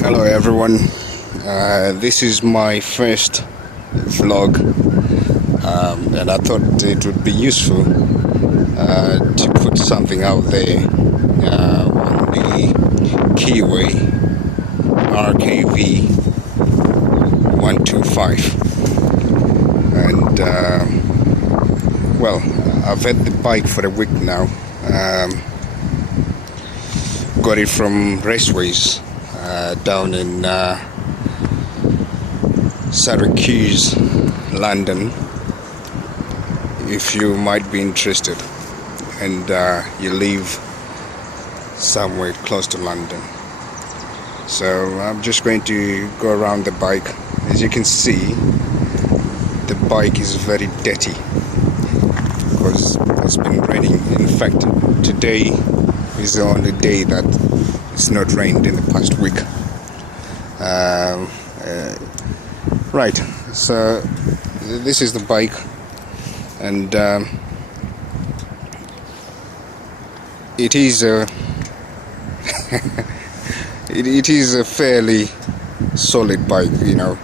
Hello everyone, this is my first vlog, and I thought it would be useful to put something out there on the Keeway RKV 125. And well, I've had the bike for a week now. Got it from Raceways down in Syracuse, London, if you might be interested and you live somewhere close to London. So I'm just going to go around the bike. As you can see, the bike is very dirty because it's been raining. In fact, today is the only day that it's not rained in the past week. Right, so this is the bike, and it is a it is a fairly solid bike, you know.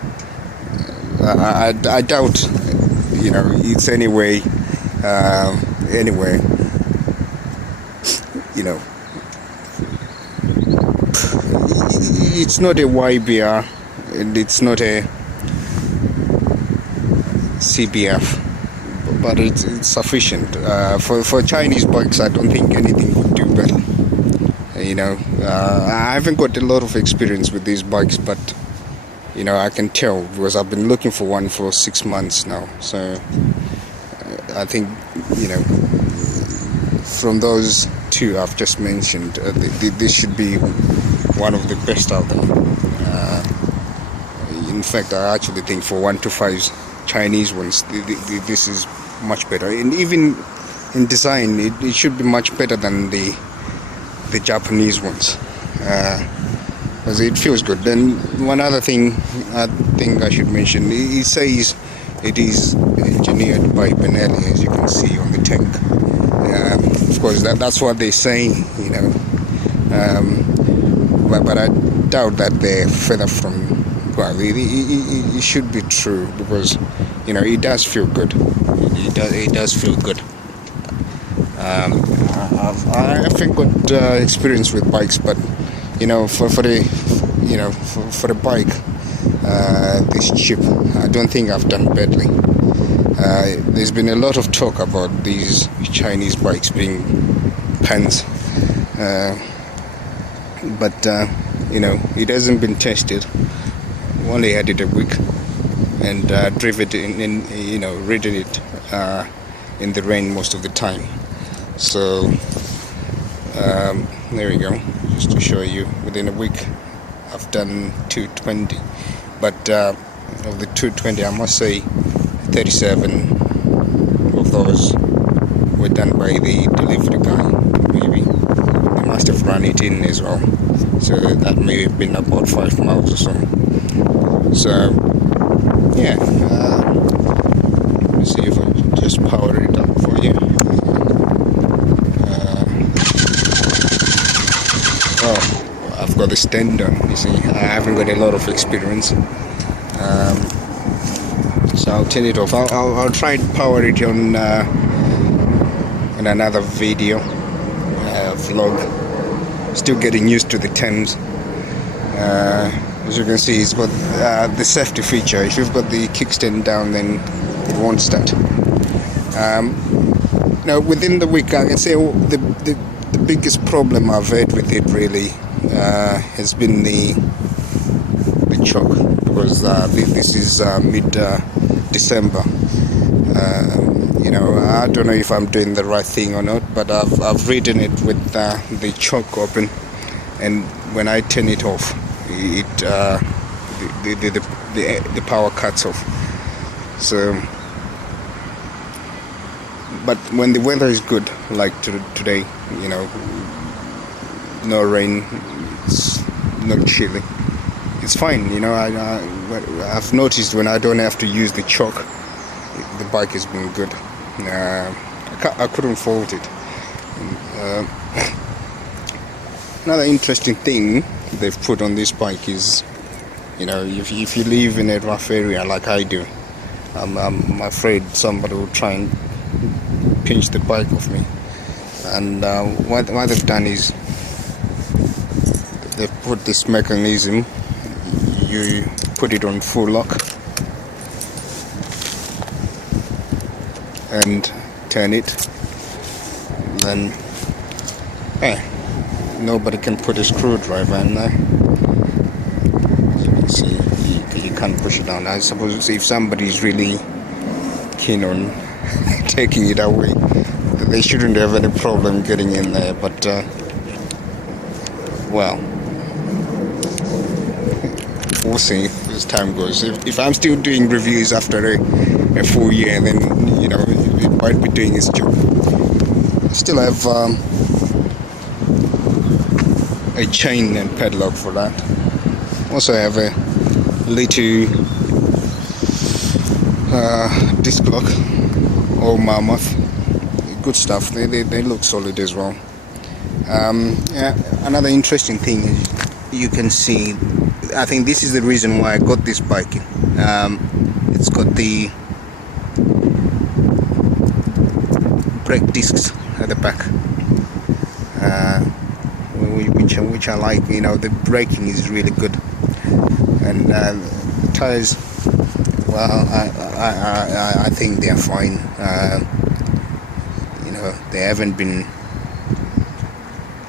I doubt, you know, it's anyway, you know, it's not a YBR and it's not a CBF, but it's sufficient. For Chinese bikes, I don't think anything could do better. You know, I haven't got a lot of experience with these bikes, but you know, I can tell because I've been looking for one for 6 months now. So I think, you know, from those two I've just mentioned, this should be one of the best out there. In fact, I actually think for 125's Chinese ones, this is much better, and even in design, it should be much better than the Japanese ones, because it feels good. Then one other thing I think I should mention, it says it is engineered by Benelli, as you can see on the tank. Of course, that's what they say, you know, but I doubt that they're further from. Well, it should be true, because you know, it does feel good. It does feel good. I've got experience with bikes, but you know, for the bike this cheap, I don't think I've done badly. There's been a lot of talk about these Chinese bikes being pants, but you know, it hasn't been tested. Only had it a week, and drove it in you know, ridden it in the rain most of the time. So there we go, just to show you, within a week I've done 220, but of the 220, I must say 37 of those were done by the delivery guy. Maybe they must have run it in as well, so that may have been about 5 miles or so. So yeah, let me see if I can just power it up for you. Oh, I've got the stand on. You see, I haven't got a lot of experience, so I'll turn it off. I'll try and power it on another video vlog. Still getting used to the terms. As you can see, it's got the safety feature. If you've got the kickstand down, then it won't start. Now, within the week, I can say the biggest problem I've had with it really has been the choke, because this is mid-December. You know, I don't know if I'm doing the right thing or not, but I've ridden it with the choke open, and when I turn it off, the power cuts off. So, but when the weather is good, like today, you know, no rain, it's not chilly, it's fine. You know, I've noticed when I don't have to use the choke, the bike has been good. I couldn't fault it. Another interesting thing they've put on this bike is, if you live in a rough area like I do, I'm afraid somebody will try and pinch the bike off me. And what they've done is they've put this mechanism. You put it on full lock and turn it, then nobody can put a screwdriver in there. As you can see, you can't push it down. I suppose if somebody's really keen on taking it away, they shouldn't have any problem getting in there, but well, we'll see as time goes. If I'm still doing reviews after a full year, then it might be doing its job. I still have a chain and padlock for that. Also have a little disc lock, or mammoth. Good stuff. They look solid as well. Another interesting thing is you can see, I think this is the reason why I got this bike. It's got the brake discs at the back, which I like. The braking is really good, and the tires, well, I think they are fine.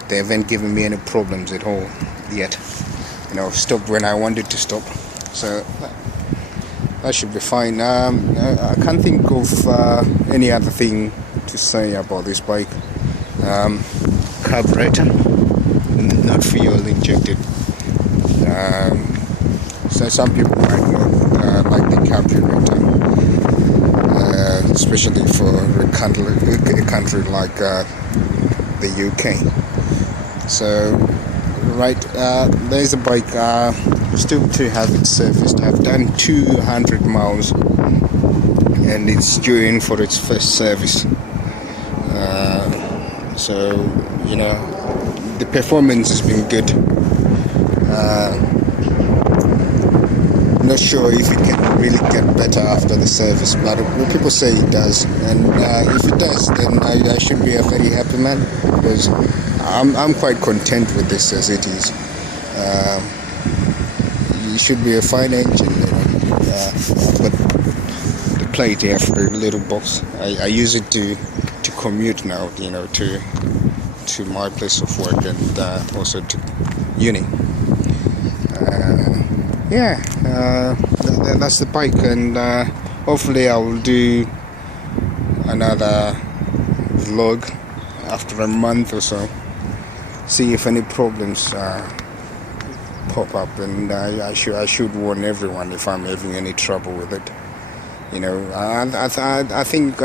They haven't given me any problems at all yet. Stopped when I wanted to stop, so that should be fine. I can't think of any other thing to say about this bike. Carburetor, not fuel injected. So some people might not like the carburetor, especially for a country like the UK. So there's a bike, still to have it serviced. I've done 200 miles and it's due in for its first service. So the performance has been good. Not sure if it can really get better after the service, but people say it does, and if it does, then I should be a very happy man, because I'm quite content with this as it is. It should be a fine engine, but the plate here for the little box, I use it to commute now, to my place of work, and also to uni. That's the bike, and hopefully I will do another vlog after a month or so, see if any problems pop up, and I should warn everyone if I'm having any trouble with it. I think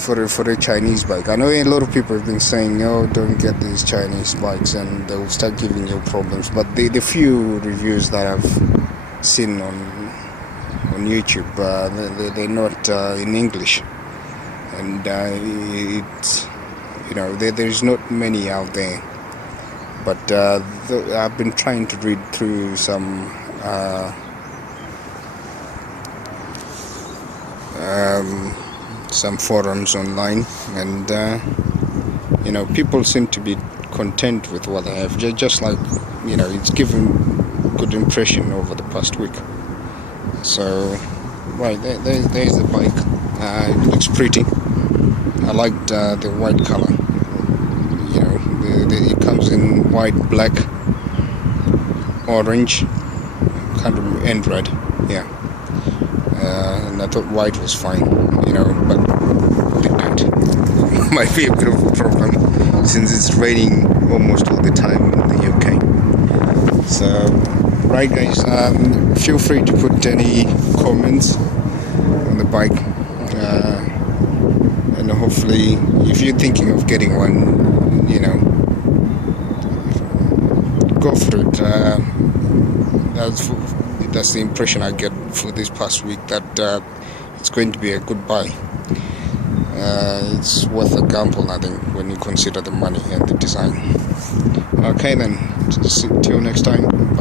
for a Chinese bike, I know a lot of people have been saying, no, don't get these Chinese bikes and they'll start giving you problems, but the few reviews that I've seen on YouTube, they're not in English, and it's there's not many out there, but I've been trying to read through some forums online, and people seem to be content with what they have, just like it's given good impression over the past week. So there's the bike. It looks pretty. I liked the white color. It comes in white, black, orange, kind of, and red. Yeah. And I thought white was fine, but it might be a bit of a problem since it's raining almost all the time in the UK. So, right guys, feel free to put any comments on the bike, and hopefully, if you're thinking of getting one, go for it. That's the impression I get for this past week, that it's going to be a good buy. it's worth a gamble, I think, when you consider the money and the design. Okay then, till next time. Bye.